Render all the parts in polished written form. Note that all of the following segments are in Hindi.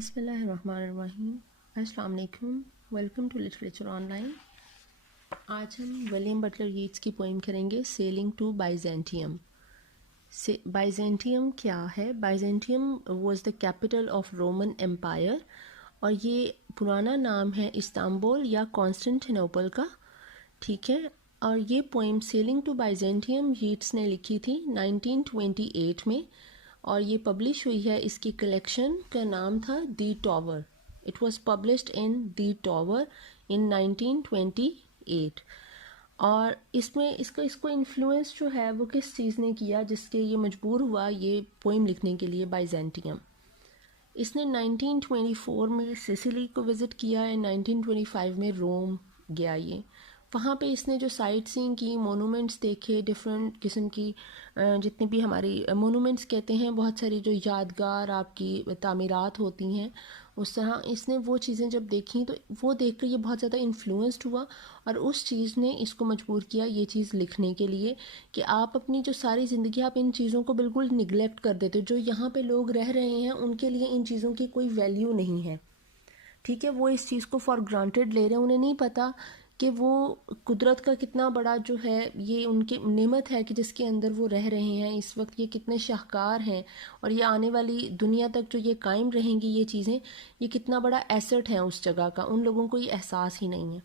बिस्मिल्लाहिर्रहमानिर्रहीम। अस्सलाम वालेकुम। Welcome to literature online. आज हम विलियम बटलर यीट्स की पोइम करेंगे सेलिंग टू बाइजेंटियम। बाइजेंटियम क्या है? Byzantium was the capital of Roman empire और ये पुराना नाम है इस्तांबुल या कॉन्स्टेंटिनोपल का। ठीक है, और ये poem sailing to Byzantium Yeats ने लिखी थी 1928 में और ये पब्लिश हुई है। इसकी कलेक्शन का नाम था the Tower. It was published in the Tower in 1928। और इसमें इसको इन्फ्लुएंस जो है वो किस चीज़ ने किया जिसके ये मजबूर हुआ ये पोइम लिखने के लिए, बाइजेंटियम। इसने 1924 में सिसिली को विज़िट किया है, 1925 में रोम गया ये। वहाँ पे इसने जो साइट सीइंग की, मोनूमेंट्स देखे, डिफरेंट किस्म की जितनी भी हमारी मोनूमेंट्स कहते हैं, बहुत सारी जो यादगार आपकी तामीरात होती हैं, उस तरह इसने वो चीज़ें जब देखी तो वो देखकर ये बहुत ज़्यादा इन्फ्लुएंस्ड हुआ और उस चीज़ ने इसको मजबूर किया ये चीज़ लिखने के लिए कि आप अपनी जो सारी ज़िंदगी आप इन चीज़ों को बिल्कुल निगलेक्ट कर देते हो। जो यहाँ पे लोग रह रहे हैं उनके लिए इन चीज़ों की कोई वैल्यू नहीं है। ठीक है, वो इस चीज़ को फॉर ग्रांटेड ले रहे हैं। उन्हें नहीं पता कि वो कुदरत का कितना बड़ा जो है ये उनकी नेमत है कि जिसके अंदर वो रह रहे हैं इस वक्त, ये कितने शाहकार हैं और ये आने वाली दुनिया तक जो ये कायम रहेंगी ये चीज़ें, ये कितना बड़ा एसेट है उस जगह का। उन लोगों को ये एहसास ही नहीं है।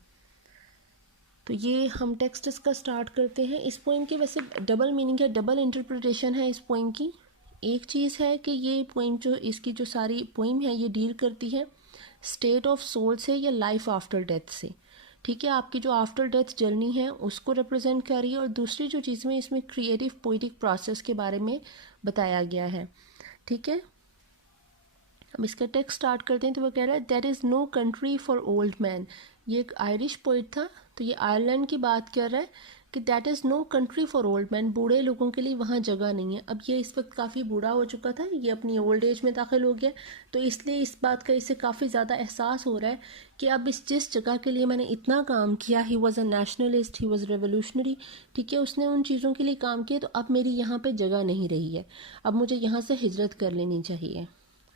तो ये हम टेक्स्ट इसका स्टार्ट करते हैं। इस पोइम के वैसे डबल मीनिंग है, डबल इंटरप्रिटेशन है इस पोइम की। एक चीज़ है कि ये पोइम जो इसकी जो सारी पोइम है ये डील करती है स्टेट ऑफ सोल से या लाइफ आफ्टर डेथ से। ठीक है, आपकी जो आफ्टर डेथ जर्नी है उसको रिप्रेजेंट कर रही है। और दूसरी जो चीज़ में इसमें क्रिएटिव पोइटिक प्रोसेस के बारे में बताया गया है। ठीक है, अब इसका टेक्स्ट स्टार्ट करते हैं। तो वो कह रहा है there is no country for old men. ये एक आयरिश पोइट था, तो ये आयरलैंड की बात कर रहा है कि that is no country for old men. बूढ़े लोगों के लिए वहाँ जगह नहीं है। अब ये इस वक्त काफ़ी बूढ़ा हो चुका था, ये अपनी ओल्ड एज में दाखिल हो गया, तो इसलिए इस बात का इससे काफ़ी ज़्यादा एहसास हो रहा है कि अब जिस जगह के लिए मैंने इतना काम किया, he was a nationalist, he was revolutionary. ठीक है, उसने उन चीज़ों के लिए काम किया, तो अब मेरी यहाँ पर जगह नहीं रही है, अब मुझे यहाँ से हिजरत कर लेनी चाहिए।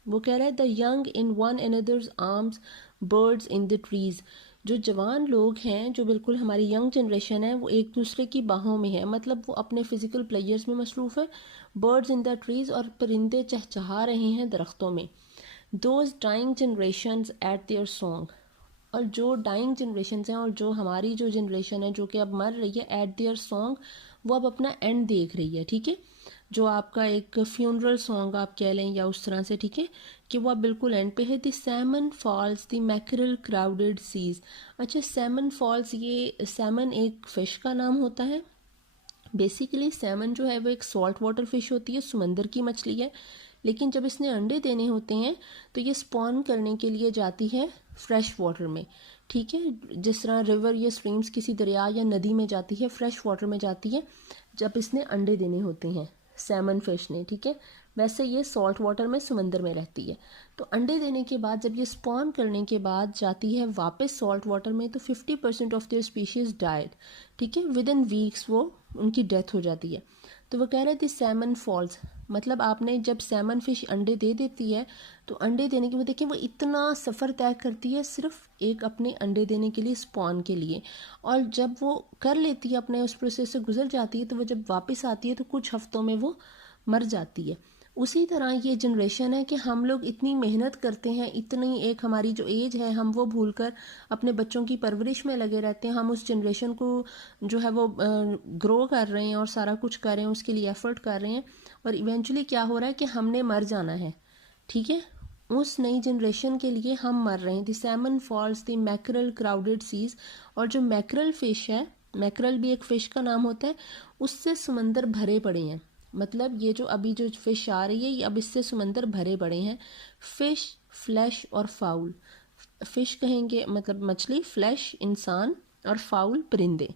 वो कह रहा है the young in one another's arms, birds in the trees. जो जवान लोग हैं, जो बिल्कुल हमारी यंग जनरेशन है, वो एक दूसरे की बाहों में है, मतलब वो अपने फिजिकल प्लेयर्स में मसरूफ़ है। बर्ड्स इन द ट्रीज़, और परिंदे चहचहा रहे हैं दरख्तों में। Those dying generations at their song, और जो डाइंग जनरेशन्स हैं और जो हमारी जो जनरेशन है जो कि अब मर रही है, एट देयर सॉन्ग, वो अब अपना एंड देख रही है। ठीक है, जो आपका एक फ्यूनरल सॉन्ग आप कह लें या उस तरह से, ठीक है, कि वो अब बिल्कुल एंड पे है। The salmon falls the mackerel crowded seas. अच्छा, सैमन फॉल्स, ये सैमन एक फ़िश का नाम होता है। बेसिकली सैमन जो है वो एक सॉल्ट वाटर फ़िश होती है, समंदर की मछली है, लेकिन जब इसने अंडे देने होते हैं तो ये स्पॉन करने के लिए जाती है फ्रेश वाटर में। ठीक है, जिस तरह रिवर या स्ट्रीम्स किसी दरिया या नदी में जाती है, फ्रेश वाटर में जाती है जब इसने अंडे देने होते हैं सैमन फिश ने। ठीक है, वैसे ये सॉल्ट वाटर में समंदर में रहती है। तो अंडे देने के बाद जब ये स्पॉन करने के बाद जाती है वापस सॉल्ट वाटर में, तो 50% ऑफ देयर स्पीशीज़ डाइड। ठीक है, विद इन वीक्स वो उनकी डेथ हो जाती है। तो वो कह रहे थे सैमन फॉल्स, मतलब आपने जब सैमन फिश अंडे दे देती है तो अंडे देने के बाद देखिए वो इतना सफ़र तय करती है सिर्फ एक अपने अंडे देने के लिए, स्पॉन के लिए। और जब वो कर लेती है, अपने उस प्रोसेस से गुजर जाती है, तो वो जब वापस आती है तो कुछ हफ्तों में वो मर जाती है। उसी तरह ये जनरेशन है कि हम लोग इतनी मेहनत करते हैं, इतनी एक हमारी जो एज है हम वो भूलकर अपने बच्चों की परवरिश में लगे रहते हैं। हम उस जनरेशन को जो है वो ग्रो कर रहे हैं और सारा कुछ कर रहे हैं, उसके लिए एफर्ट कर रहे हैं, और इवेंचुअली क्या हो रहा है कि हमने मर जाना है। ठीक है, उस नई जनरेशन के लिए हम मर रहे हैं। The salmon falls the mackerel crowded seas. और जो मैकरल फिश है, मैकरल भी एक फ़िश का नाम होता है, उससे समंदर भरे पड़े हैं। मतलब ये जो अभी जो फिश आ रही है ये अब इससे समंदर भरे पड़े हैं। फिश, फ्लैश और फाउल। फिश कहेंगे मतलब मछली, फ्लैश इंसान, और फाउल परिंदे।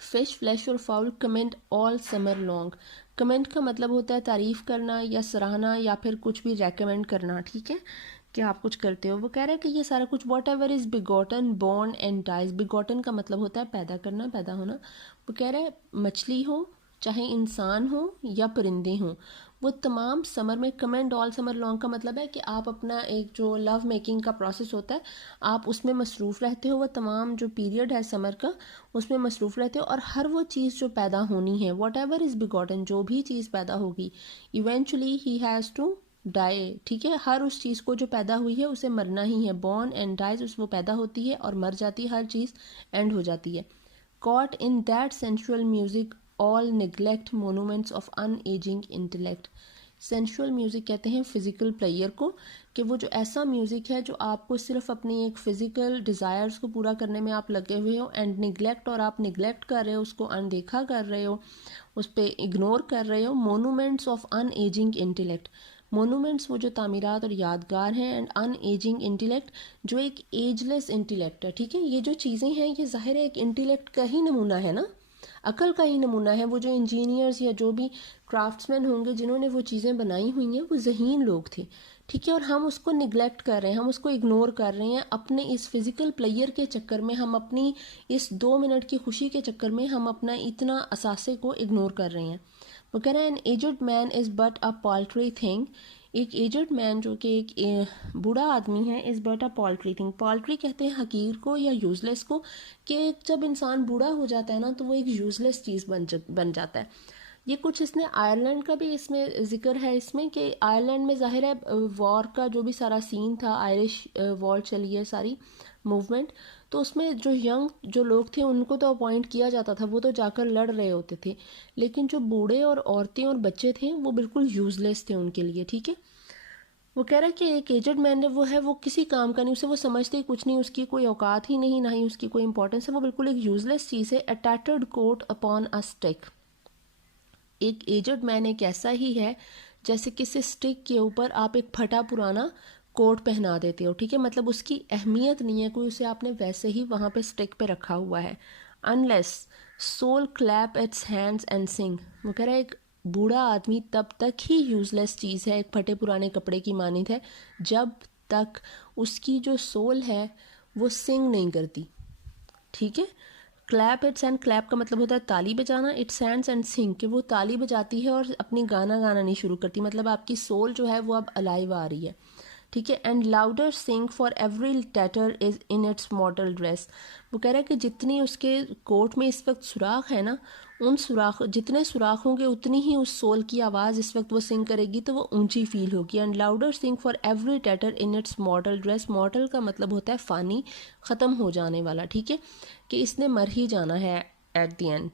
फिश, फ्लैश और foul comment all summer long. Comment का मतलब होता है तारीफ़ करना या सराहना या फिर कुछ भी रेकमेंड करना। ठीक है, कि आप कुछ करते हो। वो कह रहा है कि ये सारा कुछ whatever is begotten, born and dies. Begotten का मतलब होता है पैदा करना, पैदा होना। वो कह रहा है मछली हो, चाहे इंसान हो या परिंदे हों, वो तमाम समर में, come and all summer long का मतलब है कि आप अपना एक जो लव मेकिंग का प्रोसेस होता है आप उसमें मसरूफ़ रहते हो, वो तमाम जो पीरियड है समर का उसमें मसरूफ़ रहते हो, और हर वो चीज़ जो पैदा होनी है, वॉट एवर इज़ बिगॉटन, जो भी चीज़ पैदा होगी, eventually he has to die, ठीक है। हर उस चीज़ को जो पैदा हुई है उसे मरना ही है, बॉर्न एंड डाइज, उस वो पैदा होती है और मर जाती है, हर चीज़ एंड हो जाती है। Caught in that sensual music all neglect monuments of unageing intellect. Sensual music कहते हैं फ़िज़िकल प्लेयर को, कि वो जो ऐसा म्यूज़िक है जो आपको सिर्फ अपनी एक फ़िज़िकल डिज़ायर्स को पूरा करने में आप लगे हुए हो, एंड निगलेक्ट, और आप निगलेक्ट कर रहे हो, उसको अनदेखा कर रहे हो, उस पर इग्नोर कर रहे हो, monuments of unageing intellect. Monuments वो जो तामीरात और यादगार हैं, एंड अनएजिंग इंटेलेक्ट जो एक एजलेस इंटेलेक्ट है, ठीक है। ये जो चीज़ें हैं ये ज़ाहिर है एक इंटेलेक्ट का ही नमूना है ना, अकल का ही नमूना है। वो जो इंजीनियर्स या जो भी क्राफ्ट्समैन होंगे जिन्होंने वो चीज़ें बनाई हुई हैं वो ज़हीन लोग थे, ठीक है। और हम उसको निगलेक्ट कर रहे हैं, हम उसको इग्नोर कर रहे हैं अपने इस फिज़िकल प्लेयर के चक्कर में, हम अपनी इस 2 मिनट की खुशी के चक्कर में हम अपना इतना असासे को इग्नोर कर रहे हैं। वो कह रहे हैं an aged man is but a paltry thing, एक एजड मैन जो कि एक बूढ़ा आदमी है, is but a paltry thing, paltry कहते हैं हकीर को या यूज़लेस को, कि जब इंसान बूढ़ा हो जाता है ना तो वो एक यूज़लेस चीज़ बन जाता है। ये कुछ इसने आयरलैंड का भी इसमें ज़िक्र है इसमें, कि आयरलैंड में ज़ाहिर है वॉर का जो भी सारा सीन था, आयरिश वॉर चली है सारी मूवमेंट, तो उसमें जो यंग जो लोग थे उनको तो अपॉइंट किया जाता था, वो तो जाकर लड़ रहे होते थे, लेकिन जो बूढ़े और औरतें और बच्चे थे वो बिल्कुल यूज़लेस थे उनके लिए, ठीक है। वो कह रहा है कि एक एजड मैन है, वो है वो किसी काम का नहीं, उसे वो समझते ही कुछ नहीं, उसकी कोई औकात ही नहीं, ना ही उसकी कोई इंपॉर्टेंस है, वो बिल्कुल एक यूज़लेस चीज़ है। A tattered coat upon a stick, एक एजड मैन एक ऐसा ही है जैसे किसी स्टिक के ऊपर आप एक फटा पुराना कोट पहना देते हो, ठीक है। मतलब उसकी अहमियत नहीं है कोई, उसे आपने वैसे ही वहाँ पे स्टिक पे रखा हुआ है। Unless soul clap its hands and sing, वो कह रहा है एक बूढ़ा आदमी तब तक ही यूज़लेस चीज़ है, एक फटे पुराने कपड़े की मानित है, जब तक उसकी जो सोल है वो सिंग नहीं करती, ठीक है। क्लैप इट्स एंड, क्लैप का मतलब होता है ताली बजाना, इट्स हैंड्स एंड सिंग, कि वो ताली बजाती है और अपनी गाना गाना नहीं शुरू करती, मतलब आपकी सोल जो है वो अब अलाइव आ रही है, ठीक है। And louder sing for every tatter is in its model dress, वो कह रहा है कि जितनी उसके कोट में इस वक्त सुराख है ना, उन सुराख जितने सुराख होंगे उतनी ही उस सोल की आवाज़ इस वक्त वो सिंग करेगी तो वो ऊंची फील होगी। And louder sing for every tatter in its model dress, model का मतलब होता है फ़ानी, ख़त्म हो जाने वाला, ठीक है, कि इसने मर ही जाना है एट द एंड।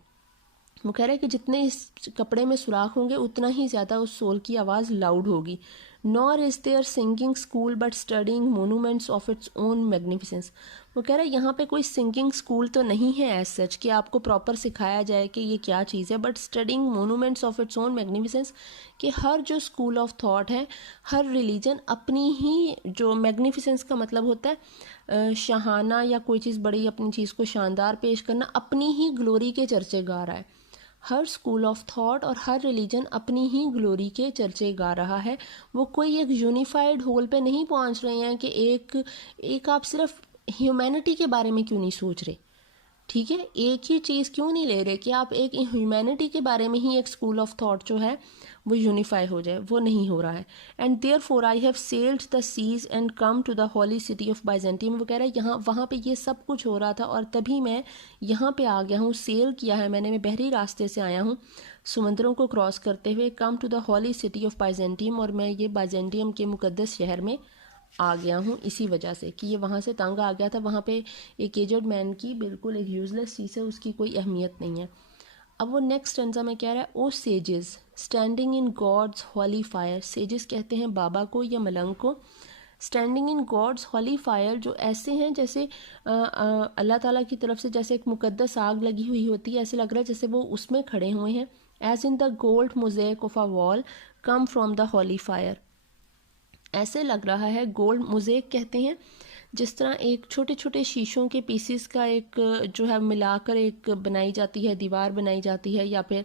वो कह रहा है कि जितने इस कपड़े में सुराख होंगे उतना ही ज़्यादा उस सोल की आवाज़ लाउड होगी। Nor is there singing school but studying monuments of its own magnificence, वो कह रहा है यहाँ पे कोई सिंगिंग स्कूल तो नहीं है एज सच कि आपको प्रॉपर सिखाया जाए कि ये क्या चीज़ है, but studying monuments of its own magnificence, कि हर जो स्कूल ऑफ थॉट है, हर रिलीजन अपनी ही जो मैग्निफिसेंस का मतलब होता है शाहाना या कोई चीज़ बड़ी, अपनी चीज़ को शानदार पेश करना, अपनी ही ग्लोरी के चर्चे गा रहा है। हर स्कूल ऑफ थॉट और हर रिलीजन अपनी ही ग्लोरी के चर्चे गा रहा है, वो कोई एक यूनिफाइड होल पे नहीं पहुंच रहे हैं कि एक आप सिर्फ ह्यूमैनिटी के बारे में क्यों नहीं सोच रहे, ठीक है, एक ही चीज़ क्यों नहीं ले रहे कि आप एक ह्यूमैनिटी के बारे में ही एक स्कूल ऑफ थॉट जो है वो यूनिफाई हो जाए, वो नहीं हो रहा है। And therefore I have sailed the seas and come to the holy city of Byzantium, वो कह रहा है यहाँ वहाँ पे ये सब कुछ हो रहा था और तभी मैं यहाँ पे आ गया हूँ, सेल किया है मैंने, मैं बहरी रास्ते से आया हूँ समंदरों को क्रॉस करते हुए, come to the holy city of Byzantium, और मैं ये बाइजेंटियम के मुकद्दस शहर में आ गया हूँ इसी वजह से कि ये वहाँ से तंग आ गया था, वहाँ पे एक एजड मैन की बिल्कुल एक यूज़लेस चीज़ है, उसकी कोई अहमियत नहीं है। अब वो नेक्स्ट स्टेंजा में कह रहा है, O sages standing in God's holy fire, sages कहते हैं बाबा को या मलंग को, standing in God's holy fire जो ऐसे हैं जैसे अल्लाह ताला की तरफ से जैसे एक मुकद्दस आग लगी हुई होती है, ऐसे लग रहा है जैसे वो उसमें खड़े हुए हैं। As in the gold mosaic of a wall come from the holy fire, ऐसे लग रहा है, गोल्ड मोज़ेक कहते हैं जिस तरह एक छोटे छोटे शीशों के पीसीस का एक जो है मिलाकर एक बनाई जाती है, दीवार बनाई जाती है, या फिर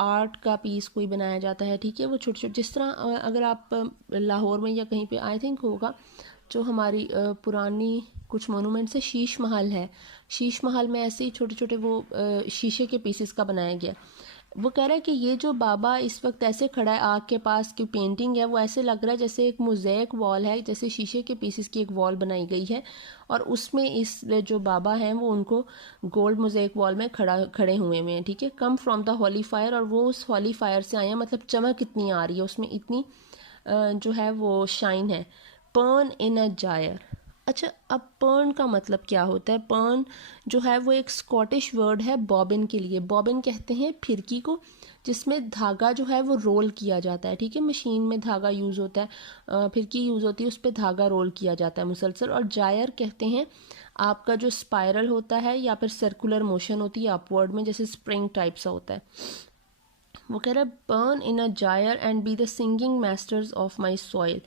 आर्ट का पीस कोई बनाया जाता है, ठीक है, वो छोटे छोटे, जिस तरह अगर आप लाहौर में या कहीं पे आई थिंक होगा, जो हमारी पुरानी कुछ मोनूमेंट्स है, शीश महल है, शीश महल में ऐसे ही छोटे छोटे वो शीशे के पीसेस का बनाया गया। वो कह रहा है कि ये जो बाबा इस वक्त ऐसे खड़ा है आग के पास की पेंटिंग है, वो ऐसे लग रहा है जैसे एक मोज़ेक वॉल है, जैसे शीशे के पीसेस की एक वॉल बनाई गई है और उसमें इस जो बाबा हैं वो उनको गोल्ड मोज़ेक वॉल में खड़े हुए हैं, ठीक है। Come from the holy fire, और वो उस हॉली फायर से आए हैं, मतलब चमक इतनी आ रही है उसमें, इतनी जो है वो शाइन है। पर्न इन अ जायर। अच्छा, अब पर्न का मतलब क्या होता है? पर्न जो है वो एक स्कॉटिश वर्ड है बॉबिन के लिए। बॉबिन कहते हैं फिरकी को, जिसमें धागा जो है वो रोल किया जाता है, ठीक है। मशीन में धागा यूज़ होता है, फिरकी यूज़ होती है, उस पर धागा रोल किया जाता है मुसलसल। और जायर कहते हैं आपका जो स्पाइरल होता है या फिर सर्कुलर मोशन होती है अपवर्ड में, जैसे स्प्रिंग टाइप सा होता है। वो कह रहा है burn in a gyre and be the singing masters of my soil,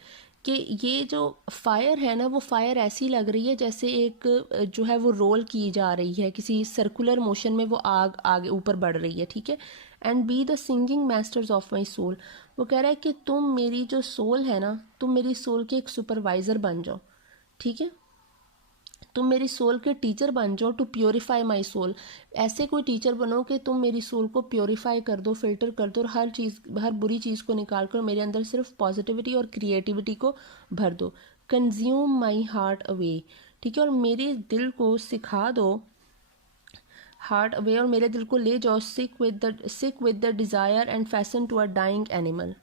कि ये जो फायर है ना, वो फायर ऐसी लग रही है जैसे एक जो है वो रोल की जा रही है, किसी सर्कुलर मोशन में वो आग आगे ऊपर बढ़ रही है, ठीक है। And be the singing masters of my soul, वो कह रहा है कि तुम मेरी जो सोल है ना, तुम मेरी सोल के एक सुपरवाइज़र बन जाओ, ठीक है। तुम मेरी सोल के टीचर बन जाओ, टू प्योरीफाई माई सोल। ऐसे कोई टीचर बनो कि तुम मेरी सोल को प्योरीफाई कर दो, फिल्टर कर दो, और हर चीज़, हर बुरी चीज़ को निकाल कर मेरे अंदर सिर्फ पॉजिटिविटी और क्रिएटिविटी को भर दो। कंज्यूम माई हार्ट अवे, ठीक है, और मेरे दिल को सिखा दो, हार्ट अवे, और मेरे दिल को ले जाओ, sick with the desire and fashion to a dying animal.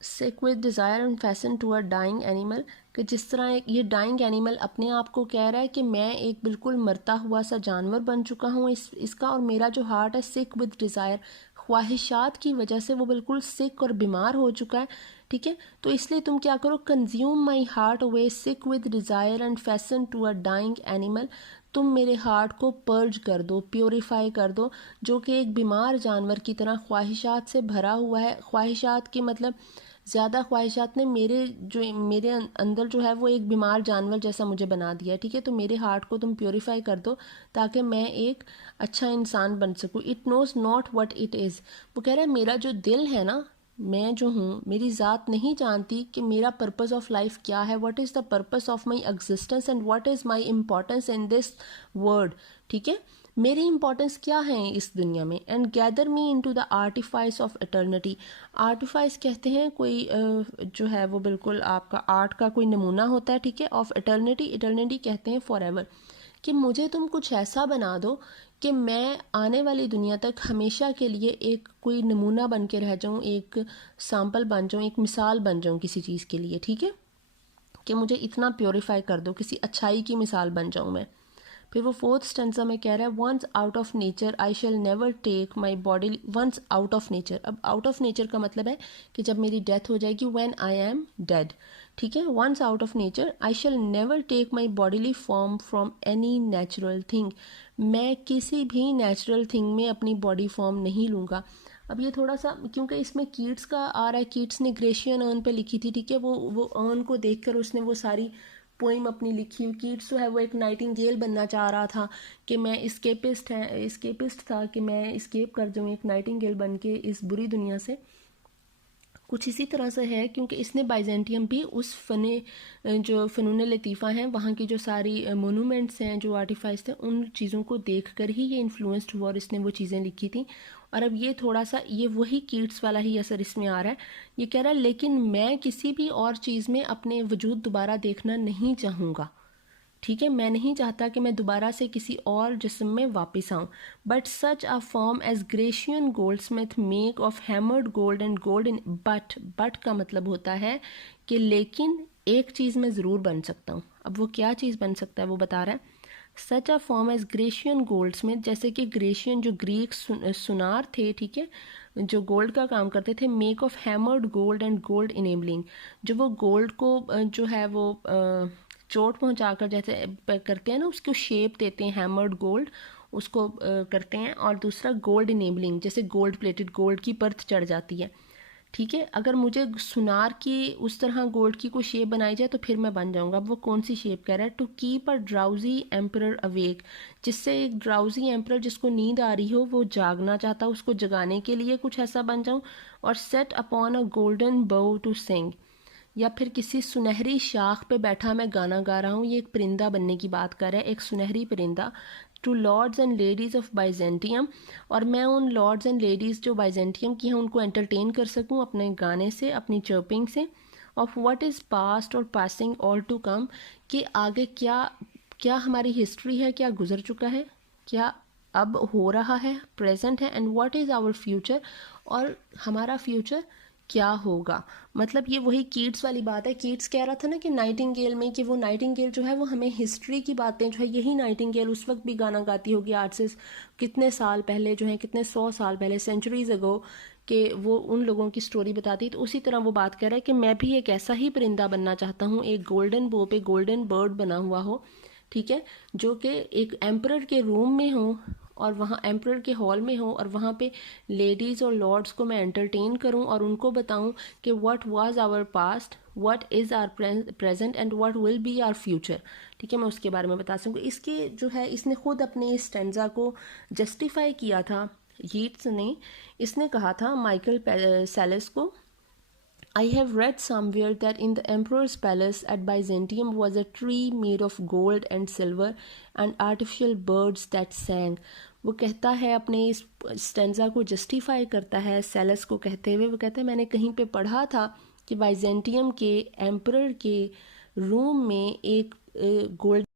Sick with desire and fashion to a dying animal, कि जिस तरह एक ये डाइंग एनिमल अपने आप को कह रहा है कि मैं एक बिल्कुल मरता हुआ सा जानवर बन चुका हूँ इसका, और मेरा जो हार्ट है सिक विद डिज़ायर, ख्वाहिशात की वजह से वो बिल्कुल सिक और बीमार हो चुका है, ठीक है। तो इसलिए तुम क्या करो, consume my heart away, sick with desire and fashion to a dying animal, तुम मेरे हार्ट को पर्ज कर दो, प्योरीफाई कर दो, जो कि एक बीमार जानवर की तरह ख्वाहिशात से भरा हुआ है। ख्वाहिशात की मतलब ज़्यादा ख्वाहिशात ने मेरे अंदर जो है वो एक बीमार जानवर जैसा मुझे बना दिया है, ठीक है। तो मेरे हार्ट को तुम प्योरीफाई कर दो ताकि मैं एक अच्छा इंसान बन सकूँ। It knows not what it is, वो कह रहा है मेरा जो दिल है ना, मैं जो हूँ, मेरी ज़ात नहीं जानती कि मेरा पर्पस ऑफ लाइफ क्या है, what is the purpose of my existence and what is my importance in this world, ठीक है। मेरी इंपॉर्टेंस क्या है इस दुनिया में। And gather me into the artifice of eternity. Artifice कहते हैं कोई जो है वो बिल्कुल आपका आर्ट का कोई नमूना होता है, ठीक है। ऑफ एटर्निटी, एटर्निटी कहते हैं फॉर एवर, कि मुझे तुम कुछ ऐसा बना दो कि मैं आने वाली दुनिया तक हमेशा के लिए एक कोई नमूना बन के रह जाऊँ, एक सैम्पल बन जाऊँ, एक मिसाल बन जाऊँ किसी चीज़ के लिए, ठीक है। कि मुझे इतना प्योरीफाई कर दो, किसी अच्छाई की मिसाल बन जाऊँ मैं। फिर वो फोर्थ स्टेंजा में कह रहा है once out of nature I shall never take my body, once out of nature. अब आउट ऑफ नेचर का मतलब है कि जब मेरी डेथ हो जाएगी, व्हेन आई एम डेड, ठीक है। Once out of nature I shall never take my bodily form from any natural thing, मैं किसी भी नेचुरल थिंग में अपनी बॉडी फॉर्म नहीं लूँगा। अब ये थोड़ा सा, क्योंकि इसमें कीट्स का आ रहा है, कीट्स ने ग्रेशियन अर्न पे लिखी थी, ठीक है। वो अर्न को देखकर उसने वो सारी पोइम अपनी लिखी। कीट्स जो है वो एक नाइटिंगेल बनना चाह रहा था कि मैं इस्केपिस्ट था, कि मैं इस्केप कर जाऊँ एक नाइटिंगेल बन के इस बुरी दुनिया से। कुछ इसी तरह से है, क्योंकि इसने बाइजेंटियम भी उस जो फ़नून लतीफ़ा हैं, वहाँ की जो सारी मोनूमेंट्स हैं, जो आर्टिफाइस थे, उन चीज़ों को देख कर ही ये इन्फ्लुएंस्ड हुआ और इसने वो चीज़ें लिखी थी। और अब ये थोड़ा सा ये वही कीट्स वाला ही असर इसमें आ रहा है। ये कह रहा है लेकिन मैं किसी भी और चीज़ में अपने वजूद दोबारा देखना नहीं चाहूँगा, ठीक है। मैं नहीं चाहता कि मैं दोबारा से किसी और जिस्म में वापस आऊँ। But such a form as Grecian goldsmith make of hammered gold and gold in, but का मतलब होता है कि लेकिन एक चीज़ मैं ज़रूर बन सकता हूँ। अब वो क्या चीज़ बन सकता है वो बता रहा है। Such a form as Grecian goldsmith, जैसे कि ग्रेशियन जो ग्रीक सुनार थे, ठीक है, जो गोल्ड का काम करते थे। Make of hammered gold and gold enabling, जो वो गोल्ड को जो है वो चोट पहुंचाकर जैसे करते हैं ना, उसको शेप देते हैं, हैमर्ड गोल्ड उसको करते हैं। और दूसरा गोल्ड इनेबलिंग, जैसे गोल्ड प्लेटेड, गोल्ड की परत चढ़ जाती है, ठीक है। अगर मुझे सुनार की उस तरह गोल्ड की कोई शेप बनाई जाए तो फिर मैं बन जाऊंगा। अब वो कौन सी शेप कह रहा है। To keep a drowsy emperor awake, जिससे एक ड्राउजी एम्पर जिसको नींद आ रही हो वो जागना चाहता, उसको जगाने के लिए कुछ ऐसा बन जाऊं। और सेट अपॉन अ गोल्डन बो टू सिंग, या फिर किसी सुनहरी शाख पे बैठा मैं गाना गा रहा हूँ, ये एक परिंदा बनने की बात कर रहा है, एक सुनहरी परिंदा। To lords and ladies of Byzantium, और मैं उन लॉर्ड्स एंड लेडीज़ जो बाइजेंटियम की हैं उनको एंटरटेन कर सकूँ अपने गाने से, अपनी चर्पिंग से। ऑफ व्हाट इज़ पास्ट और पासिंग ऑल टू कम, कि आगे क्या क्या हमारी हिस्ट्री है, क्या गुजर चुका है, क्या अब हो रहा है, प्रेजेंट है, and what is our future, और हमारा फ्यूचर क्या होगा। मतलब ये वही कीट्स वाली बात है। कीट्स कह रहा था ना कि नाइटिंगेल में, कि वो नाइटिंगेल जो है वो हमें हिस्ट्री की बातें जो है, यही नाइटिंगेल उस वक्त भी गाना गाती होगी आज से कितने साल पहले जो है, कितने 100 साल पहले, सेंचुरीज अगो, कि वो उन लोगों की स्टोरी बताती। तो उसी तरह वो बात कर रहा है कि मैं भी एक ऐसा ही परिंदा बनना चाहता हूँ, एक गोल्डन बो पे गोल्डन बर्ड बना हुआ हो, ठीक है, जो कि एक एम्परर के रूम में हो, और वहाँ एम्परर के हॉल में हो, और वहाँ पे लेडीज़ और लॉर्ड्स को मैं एंटरटेन करूँ और उनको बताऊँ कि what was our past, what is our present, and what will be our future. ठीक है, मैं उसके बारे में बता सकूँ। इसके जो है, इसने खुद अपने इस स्टैंजा को जस्टिफाई किया था यीट्स ने। इसने कहा था माइकल सेलेस को, I have read somewhere that in the emperor's palace at Byzantium was a tree made of gold and silver and artificial birds that sang. वो कहता है, अपने इस स्टेंजा को जस्टिफाई करता है सेलस को कहते हुए, वो कहता है मैंने कहीं पे पढ़ा था कि बाइजेंटियम के एम्परर के रूम में एक गोल्ड,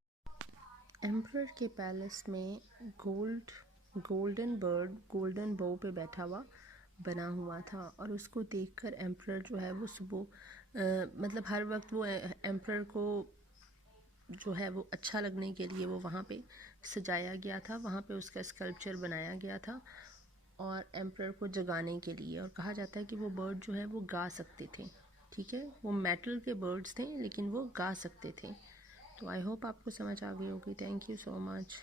एम्परर के पैलेस में गोल्डन बर्ड गोल्डन बो पे बैठा हुआ बना हुआ था, और उसको देखकर एम्परर जो है वो सुबह मतलब हर वक्त वो एम्परर को जो है वो अच्छा लगने के लिए वो वहाँ पे सजाया गया था, वहाँ पे उसका स्कल्पचर बनाया गया था, और एम्परर को जगाने के लिए। और कहा जाता है कि वो बर्ड जो है वो गा सकते थे, ठीक है, वो मेटल के बर्ड्स थे लेकिन वो गा सकते थे। तो आई होप आपको समझ आ गई होगी। Thank you so much.